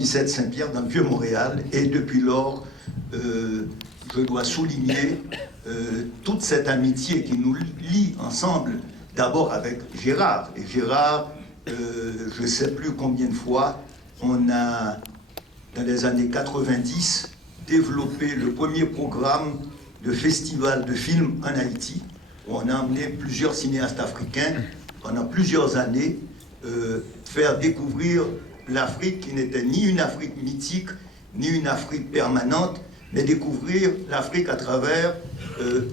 17 Saint-Pierre dans le Vieux-Montréal, et depuis lors, je dois souligner toute cette amitié qui nous lie ensemble, d'abord avec Gérard. Et Gérard, je ne sais plus combien de fois, on a, dans les années 90, développé le premier programme de festival de films en Haïti, où on a emmené plusieurs cinéastes africains pendant plusieurs années, faire découvrir l'Afrique qui n'était ni une Afrique mythique, ni une Afrique permanente, mais découvrir l'Afrique à travers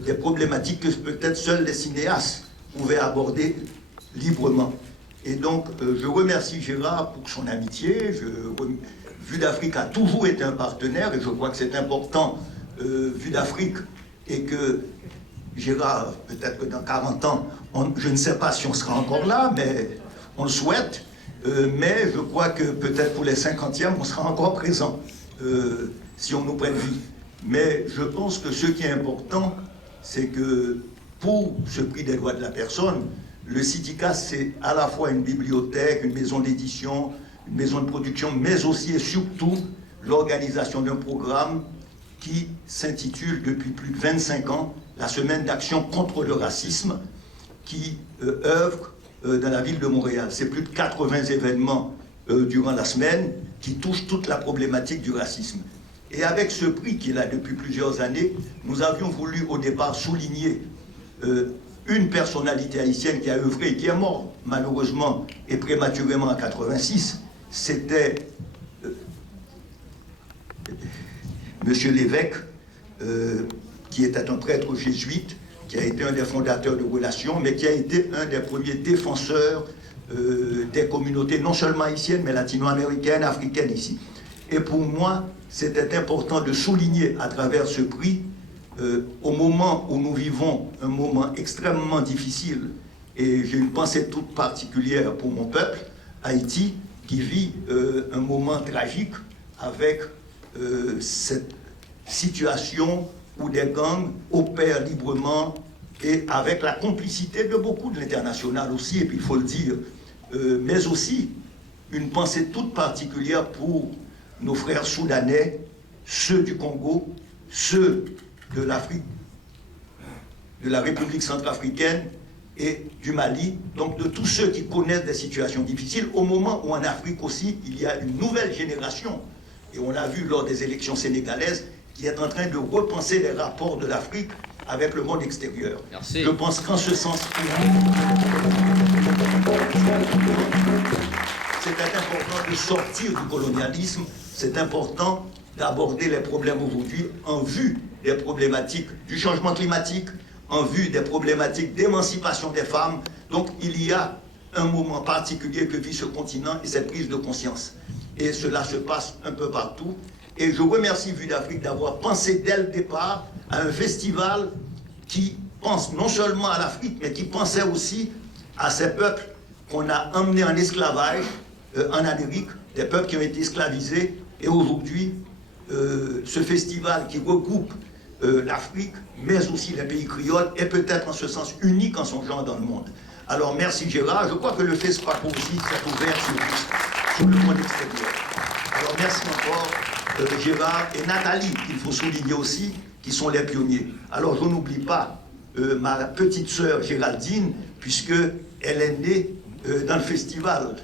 des problématiques que peut-être seuls les cinéastes pouvaient aborder librement. Et donc, je remercie Gérard pour son amitié. Vue d'Afrique a toujours été un partenaire, et je crois que c'est important, Vue d'Afrique, et que Gérard, peut-être que dans 40 ans, je ne sais pas si on sera encore là, mais on le souhaite. Mais je crois que peut-être pour les 50e, on sera encore présent, si on nous prête vie. Mais je pense que ce qui est important, c'est que pour ce prix des droits de la personne, le CITICA, c'est à la fois une bibliothèque, une maison d'édition, une maison de production, mais aussi et surtout l'organisation d'un programme qui s'intitule depuis plus de 25 ans la Semaine d'action contre le racisme, qui œuvre dans la ville de Montréal. C'est plus de 80 événements durant la semaine qui touchent toute la problématique du racisme. Et avec ce prix qui est là depuis plusieurs années, nous avions voulu au départ souligner une personnalité haïtienne qui a œuvré et qui est morte malheureusement et prématurément en 86. C'était Monsieur l'évêque, qui était un prêtre jésuite, qui a été un des fondateurs de Relations, mais qui a été un des premiers défenseurs des communautés, non seulement haïtiennes, mais latino-américaines, africaines ici. Et pour moi, c'était important de souligner à travers ce prix, au moment où nous vivons un moment extrêmement difficile, et j'ai une pensée toute particulière pour mon peuple, Haïti, qui vit un moment tragique avec cette situation où des gangs opèrent librement et avec la complicité de beaucoup de l'international aussi, et puis il faut le dire, mais aussi une pensée toute particulière pour nos frères soudanais, ceux du Congo, ceux de l'Afrique, de la République centrafricaine et du Mali, donc de tous ceux qui connaissent des situations difficiles, au moment où en Afrique aussi, il y a une nouvelle génération, et on l'a vu lors des élections sénégalaises, qui est en train de repenser les rapports de l'Afrique avec le monde extérieur. Merci. Je pense qu'en ce sens, c'est important de sortir du colonialisme, c'est important d'aborder les problèmes aujourd'hui en vue des problématiques du changement climatique, en vue des problématiques d'émancipation des femmes. Donc il y a un moment particulier que vit ce continent et cette prise de conscience. Et cela se passe un peu partout. Et je remercie Vue d'Afrique d'avoir pensé dès le départ à un festival qui pense non seulement à l'Afrique, mais qui pensait aussi à ces peuples qu'on a emmenés en esclavage en Amérique, des peuples qui ont été esclavisés. Et aujourd'hui, ce festival qui regroupe l'Afrique, mais aussi les pays créoles, est peut-être en ce sens unique en son genre dans le monde. Alors merci Gérard, je crois que le FESPAC aussi s'est ouvert sur le monde extérieur. Alors merci encore Gérard et Nathalie, qu'il faut souligner aussi, qui sont les pionniers. Alors je n'oublie pas ma petite sœur Géraldine, puisqu'elle est née dans le festival